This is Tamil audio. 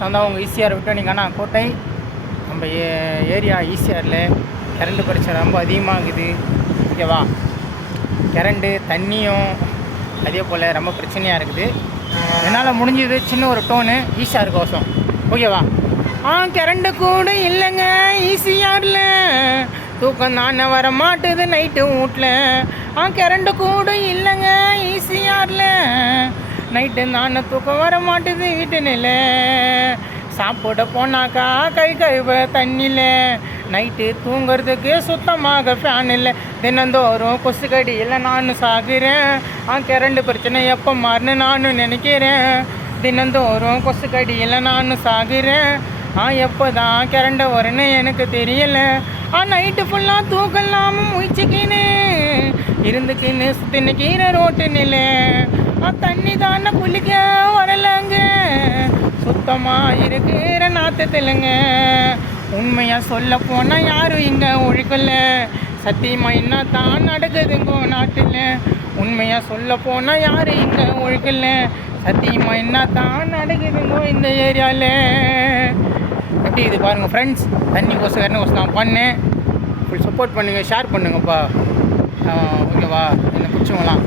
ஃபஸ்ட் வந்தால் உங்கள் ஈசிஆர் விட்டு வந்தீங்கன்னா கோட்டை நம்ம ஏரியா ஈசிஆரில் கரண்ட்டு பிரச்சனை ரொம்ப அதிகமாகுது. ஓகேவா? கரண்ட்டு தண்ணியும் அதே போல் ரொம்ப பிரச்சனையாக இருக்குது. என்னால் முடிஞ்சது சின்ன ஒரு டோனு ஈசிஆர் கோசம். ஓகேவா? கரண்ட்டு கூட இல்லைங்க ஈசிஆரில், தூக்கம் தானே வர மாட்டுது நைட்டு வீட்டில். கரண்ட்டு கூட இல்லைங்க ஈசிஆரில், நைட்டு தானே தூக்கம் வர மாட்டுது வீட்டுனில். சாப்பிட போனாக்கா கை கழுவ தண்ணியில், நைட்டு தூங்குறதுக்கு சுத்தமாக ஃபேன் இல்லை. தினந்தோறும் கொசு கடியில் நான் சாகுறேன். கரண்ட் பிரச்சனை எப்போ மாறுன்னு நானும் நினைக்கிறேன். தினந்தோறும் கொசு கடியில் நான் சாகுறேன். எப்போ தான் கரண்ட் வரும்னு எனக்கு தெரியல. நைட்டு ஃபுல்லாக தூக்கலாமல் முயற்சிக்கின்னு இருந்துக்கின்னு சுத்தின்னு கீரை ரோட்டு நிலை. தண்ணி தானே குளிக்க வரலங்க, சுத்தமாக இருக்கிற நாத்தத்தில்லைங்க. உண்மையாக சொல்ல போனால் யாரும் இங்கே ஒழிக்கல. சத்தியமாக என்ன தான் நடக்குதுங்கோ நாட்டில். உண்மையாக சொல்ல போனால் யாரும் இங்கே ஒழிக்கல. சத்தியமாக என்ன தான் நடக்குதுங்கோ இந்த ஏரியாவில். எப்படி இது பாருங்கள் ஃப்ரெண்ட்ஸ், தண்ணி கோசம் நான் பண்ணேன். ஃபுல் சப்போர்ட் பண்ணுங்கள், ஷேர் பண்ணுங்கப்பா. ஓகேவா? என்னை பிடிச்சவங்களாம்